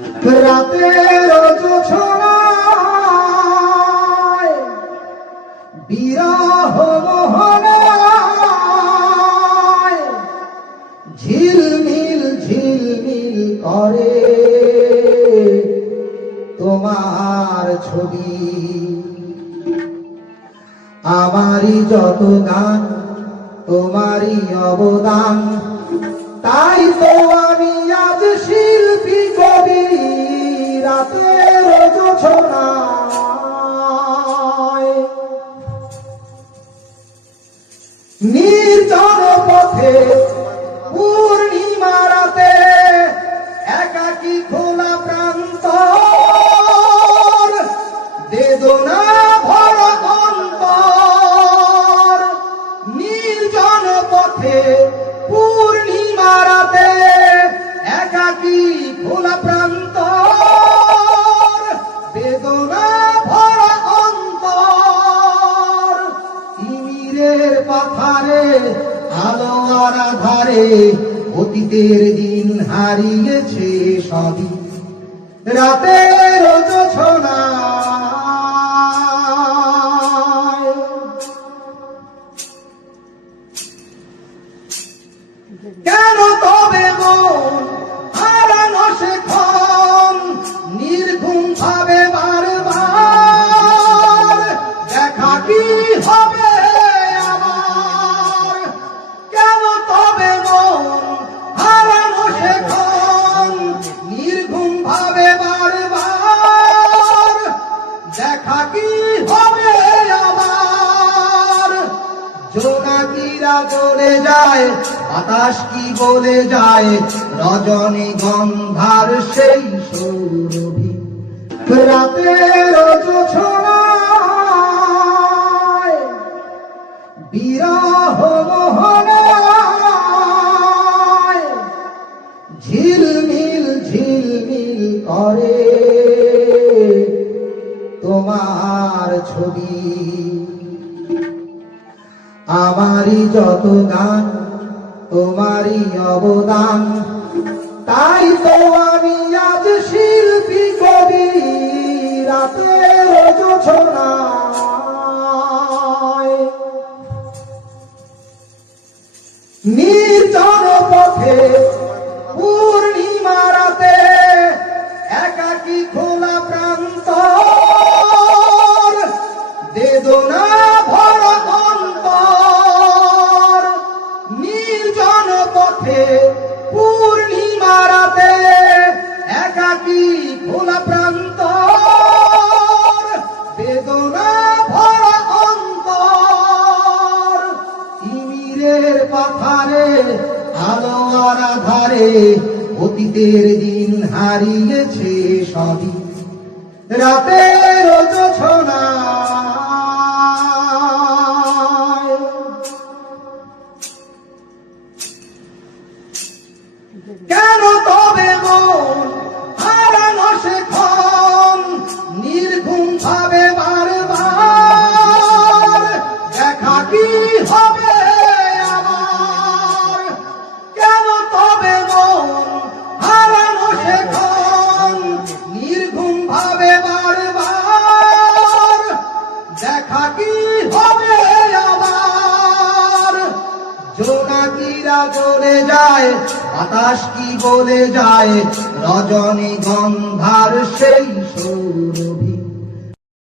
রাতের জোছনায় বিরহ মোহনায় ঝিলমিল ঝিলমিল করে তোমার ছবি। আমারই যত গান তোমারই অবদান, তাই তো আমি আজ শিল্পী কবি। রাতের জোছনায় নির্জন পথে পূর্ণিমা রাতে একাকী খোলা প্রান্তর, বেদনা ভরা অন্তর। নির্জন পথে পূর্ণিমা রাতে একাকী খোলা প্রান্তর, বেদনা ভরা অন্তর। তিমিরের পাথারে আলো আর আধারে অতীতের দিন হারিয়েছে সবই। রাতের জোছনায় কেন তবে মন হারানো সেক্ষণ নির্ঘুম ভাবে বারবার? দেখা কি হবে আমার? কেন তবে মন হারানো সেক্ষণ নির্ঘুম ভাবে বারবার? দেখা কি হবে আবার? জোনাকিরা চলে যায়, বাতাস কি বলে যায়, রজনী গন্ধার সেই সৌরভী। রাতের জোছনায় বিরহ মোহনায় ঝিলমিল ঝিলমিল করে তোমার ছবি। আমারই যত গান তোমারই অবদান, তাই তো আমি আজ শিল্পী কবি। রাতের জোছনায় নির্জন পথে পূর্ণিমা রাতে একাকী খোলা প্রান্তর, বেদনা ভরা অন্তর। নির্জন পথে পূর্ণিমা রাতে একাকী খোলা প্রান্তর, বেদনা ভরা অন্তর। তিমিরের পাথারে আলো আর আধারে অতীতের দিন হারিয়েছে সবই। রাতের জোছনায় কেন তবে মন হারানো সেক্ষণ নির্ঘুম ভাবে বারবার? দেখা কি হবে আমার? কেন তবে মন হারানো সেক্ষণ নির্ঘুম ভাবে বারবার? দেখা কি হবে আবার? জোনাকিরা চলে যায়, বাতাস কি বলে যায়, রজনী গন্ধার সেই সৌরভী।